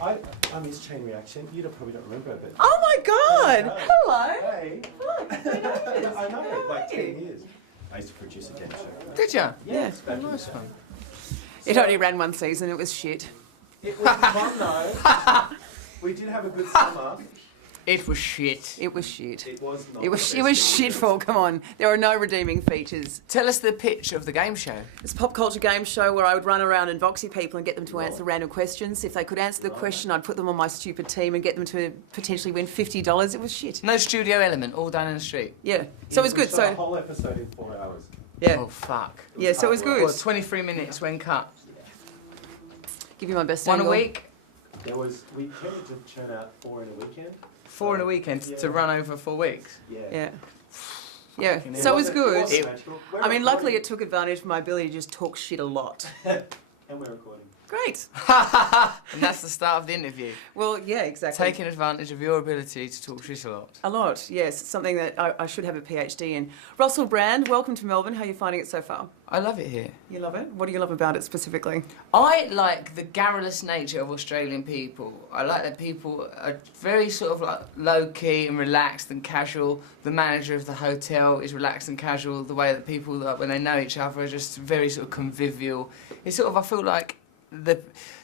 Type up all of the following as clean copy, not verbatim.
I'm his Chain Reaction. You probably don't remember it, but... Oh my God! Yeah, Hello! Hey. I know, like 10 years. I used to produce a game show. Did you? Yeah. Nice one. It only ran one season, it was shit. It was fun though. We did have a good summer. It was shit. It was shit. It was not. It was shitful, come on. There are no redeeming features. Tell us the pitch of the game show. It's a pop culture game show where I would run around and voxy people and get them to answer random questions. If they could answer the question, I'd put them on my stupid team and get them to potentially win $50. It was shit. No studio element, all done in the street. Yeah. So it was good. So a whole episode in 4 hours. Yeah. Oh, fuck. Yeah, so it was good. Well, 23 minutes when cut. Give you my best One angle. a week? We tended to churn out 4 in a weekend. 4 in a weekend to run over 4 weeks? Yeah. Yeah, so it was good. I mean, luckily it took advantage of my ability to just talk shit a lot. And we're recording. Great. And that's the start of the interview. Well, yeah, exactly. Taking advantage of your ability to talk shit a lot. A lot, yes. It's something that I should have a PhD in. Russel Brand, welcome to Melbourne. How are you finding it so far? I love it here. You love it? What do you love about it specifically? I like the garrulous nature of Australian people. I like that people are very sort of like low-key and relaxed and casual. The manager of the hotel is relaxed and casual. The way that people, like, when they know each other, are just very sort of convivial. It's sort of, I feel like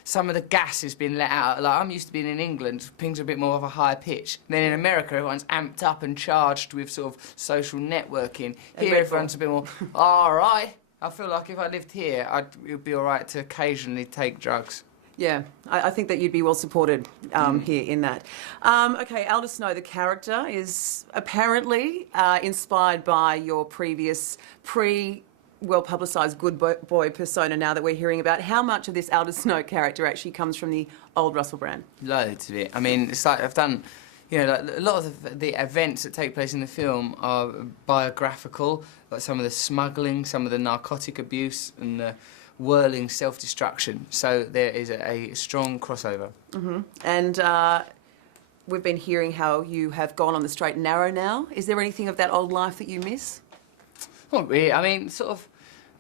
some of the gas has been let out. Like, I'm used to being in England, things are a bit more of a higher pitch. Then in America, everyone's amped up and charged with sort of social networking. Here, everyone's a bit more, all right. I feel like if I lived here, it would be all right to occasionally take drugs. Yeah, I think that you'd be well supported here in that. Okay, Aldous Snow, the character, is apparently inspired by your previous well-publicised good boy persona now that we're hearing about. How much of this Aldous Snow character actually comes from the old Russell Brand? Loads of it. I mean, it's like I've done, you know, like a lot of the events that take place in the film are biographical, like some of the smuggling, some of the narcotic abuse and the whirling self-destruction. So there is a strong crossover. Mm-hmm. And we've been hearing how you have gone on the straight and narrow now. Is there anything of that old life that you miss? Not really. I mean, sort of,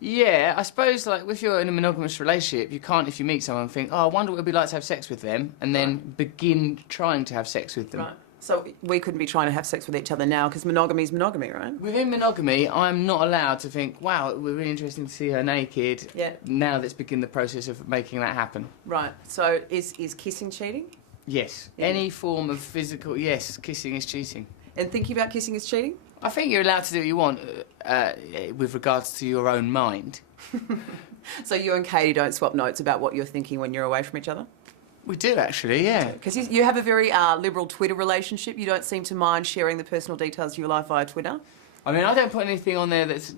yeah, I suppose, like, if you're in a monogamous relationship, you can't, if you meet someone, think, oh, I wonder what it would be like to have sex with them, and then begin trying to have sex with them. Right. So we couldn't be trying to have sex with each other now, because monogamy is monogamy, right? Within monogamy, I'm not allowed to think, wow, it would be really interesting to see her naked. Yeah. Now let's begin the process of making that happen. Right. So is kissing cheating? Yes. Yeah. Any form of physical, yes, kissing is cheating. And thinking about kissing is cheating? I think you're allowed to do what you want with regards to your own mind. So you and Katie don't swap notes about what you're thinking when you're away from each other? We do, actually, yeah. Because you have a very liberal Twitter relationship. You don't seem to mind sharing the personal details of your life via Twitter. I mean, I don't put anything on there that's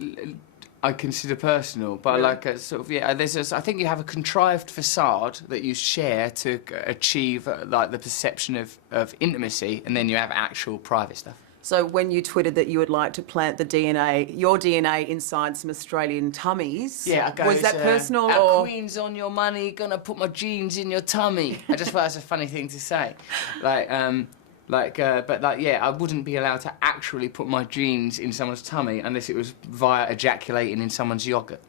I consider personal, but like a sort of, yeah, I think you have a contrived facade that you share to achieve like the perception of intimacy, and then you have actual private stuff. So when you tweeted that you would like to plant the DNA, your DNA inside some Australian tummies, yeah, was that personal our or...? Queen's on your money, gonna put my genes in your tummy. I just thought that's a funny thing to say. But yeah, I wouldn't be allowed to actually put my genes in someone's tummy unless it was via ejaculating in someone's yoghurt.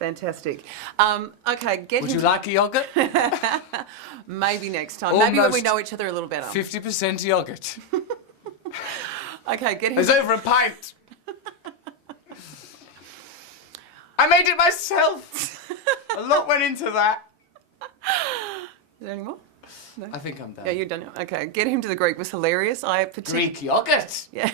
Fantastic. Okay, Would you like a yoghurt? Maybe next time. Almost maybe when we know each other a little better. 50% yoghurt. Okay, get him. There's over a pint. I made it myself. A lot went into that. Is there any more? No? I think I'm done. Yeah, you're done. Okay, get him to the Greek was hilarious. Greek yoghurt? Yeah.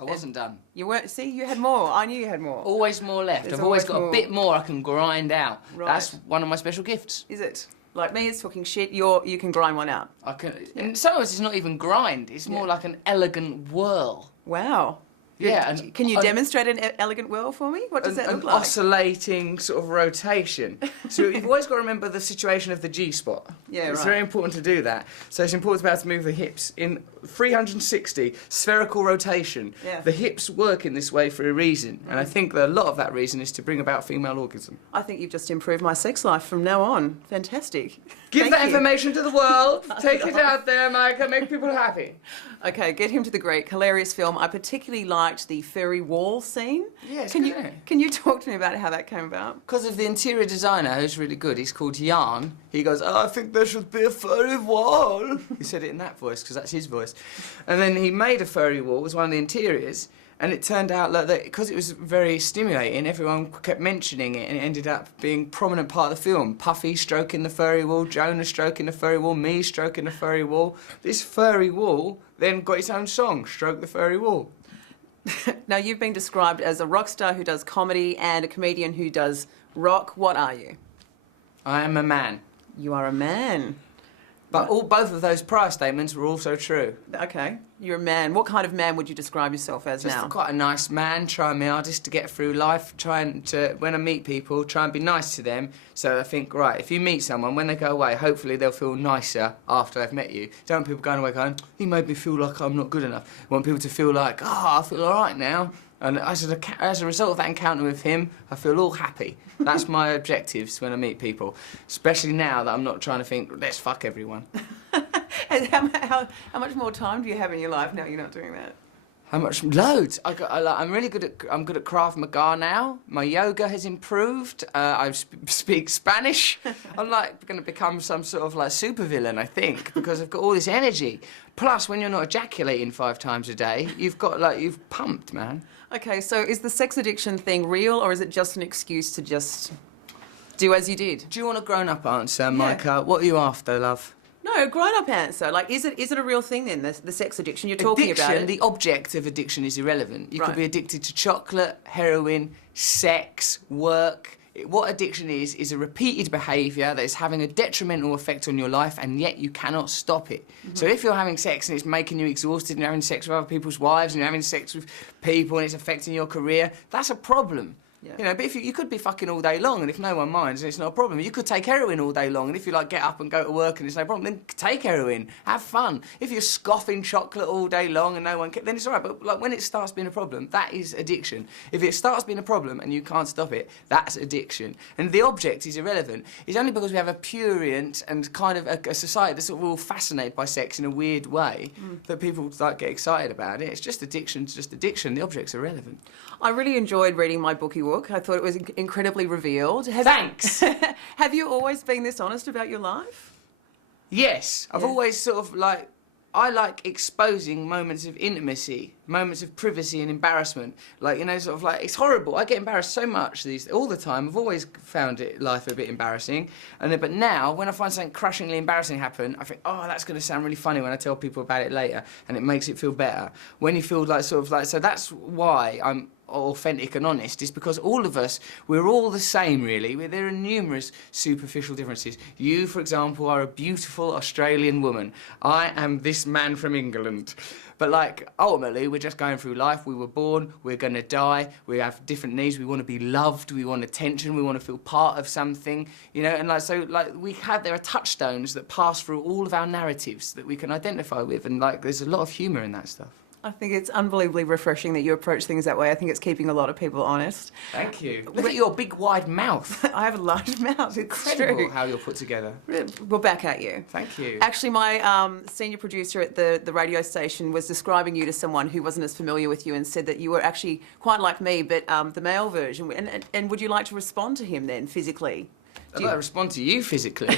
I wasn't done. You weren't. See, you had more. I knew you had more. Always more left. I've always got a bit more I can grind out. Right. That's one of my special gifts. Is it? Like me, it's talking shit. You can grind one out. I can. Yeah. And sometimes it's not even grind. It's more like an elegant whirl. Wow. Yeah. Can you demonstrate an elegant whirl for me? What does that look like? An oscillating sort of rotation. So you've always got to remember the situation of the G-spot. Yeah, It's very important to do that. So it's important to be able to move the hips in 360 spherical rotation. Yeah. The hips work in this way for a reason, and I think that a lot of that reason is to bring about female orgasm. I think you've just improved my sex life from now on. Fantastic. Give that information to the world. Take it out there, Mieke. Make people happy. Okay, Get Him to the Greek. Hilarious film. I particularly liked the furry wall scene. Yeah, it's Can good, you isn't it? can you talk to me about how that came about? Because of the interior designer, who's really good. He's called Jan. He goes, oh, I think there should be a furry wall. He said it in that voice, because that's his voice. And then he made a furry wall as one of the interiors. And it turned out like that, because it was very stimulating, everyone kept mentioning it, and it ended up being a prominent part of the film. Puffy stroking the furry wall, Jonah stroking the furry wall, me stroking the furry wall. This furry wall then got its own song, Stroke the Furry Wall. Now, you've been described as a rock star who does comedy and a comedian who does rock. What are you? I am a man. You are a man. But both of those prior statements were also true. Okay, you're a man. What kind of man would you describe yourself as Just now? quite a nice man, trying my hardest to get through life, trying to, when I meet people, try and be nice to them. So I think, right, if you meet someone, when they go away, hopefully they'll feel nicer after they've met you. Don't want people going away going, he made me feel like I'm not good enough. I want people to feel like, I feel all right now. And as a result of that encounter with him, I feel all happy. That's my objectives when I meet people. Especially now that I'm not trying to think, let's fuck everyone. And how much more time do you have in your life now you're not doing that? How much? Loads. I'm really good at. I'm good at Krav Maga now. My yoga has improved. I speak Spanish. I'm like going to become some sort of like supervillain, I think, because I've got all this energy. Plus, when you're not ejaculating 5 times a day, you've pumped, man. Okay, so is the sex addiction thing real, or is it just an excuse to just do as you did? Do you want a grown-up answer, Mieke? What are you after, love? No, grown-up answer. Like, is it a real thing then, the sex addiction? You're talking about it. The object of addiction is irrelevant. You could be addicted to chocolate, heroin, sex, work. What addiction is a repeated behaviour that is having a detrimental effect on your life, and yet you cannot stop it. So if you're having sex and it's making you exhausted, and you're having sex with other people's wives, and you're having sex with people and it's affecting your career, that's a problem. Yeah. You know, but if you could be fucking all day long, and if no one minds, then it's not a problem. You could take heroin all day long, and if you like get up and go to work and it's no problem, then take heroin, have fun. If you're scoffing chocolate all day long and no one then it's all right. But like when it starts being a problem, that is addiction. If it starts being a problem and you can't stop it, that's addiction. And the object is irrelevant. It's only because we have a prurient and kind of a society that's sort of all fascinated by sex in a weird way that people like get excited about it. It's just addiction. It's just addiction. The object's irrelevant. I really enjoyed reading my bookie book. I thought it was incredibly revealed. Thanks. Have you always been this honest about your life? Yes. I've always sort of like, I like exposing moments of intimacy, moments of privacy and embarrassment. Like, you know, sort of like, it's horrible. I get embarrassed so much all the time. I've always found life a bit embarrassing. But now, when I find something crushingly embarrassing happen, I think, oh, that's going to sound really funny when I tell people about it later. And it makes it feel better. When you feel like sort of like, so that's why I'm authentic and honest, is because all of us, we're all the same, really. There are numerous superficial differences. You, for example, are a beautiful Australian woman. I am this man from England. But, like, ultimately, we're just going through life. We were born, we're going to die, we have different needs, we want to be loved, we want attention, we want to feel part of something, you know, and, like, so, like, there are touchstones that pass through all of our narratives that we can identify with, and, like, there's a lot of humour in that stuff. I think it's unbelievably refreshing that you approach things that way. I think it's keeping a lot of people honest. Thank you. Look at your big, wide mouth. I have a large mouth. It's Incredible true. how you're put together. We're back at you. Thank you. Actually, my senior producer at the radio station was describing you to someone who wasn't as familiar with you and said that you were actually quite like me, but the male version. And would you like to respond to him then, physically? I'd like to respond to you physically.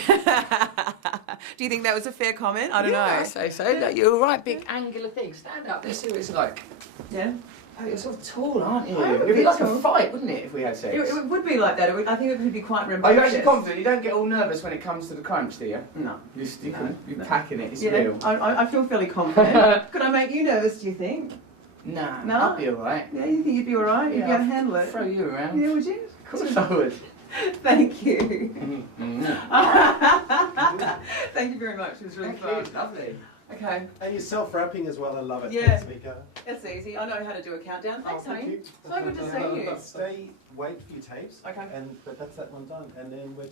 Do you think that was a fair comment? I don't know. I say so. Look, you're a right big angular thing. Stand up. Let's see what it's like. Yeah. Oh, you're sort of tall, aren't you? I am a It'd be bit like tall. a fight, wouldn't it, if we had sex? It would be like that. I think it would be quite Are rambunctious. you actually confident? You don't get all nervous when it comes to the crunch, do you? No. You're packing it. It's Yeah, real. I feel fairly confident. Could I make you nervous, do you think? Nah, No? I'll be all right. Yeah, you think you'd be all right? You'd be able to handle it? Throw you around. Yeah, would you? Of course I would. Thank you. Thank you very much. It was really fun. Lovely. Okay. And you're self-wrapping as well, I love it. Yeah. Thanks, Mieke. That's easy. I know how to do a countdown. Thanks, Thank honey. you. So good to see you. Wait for your tapes. Okay. But that's that one done. And then we're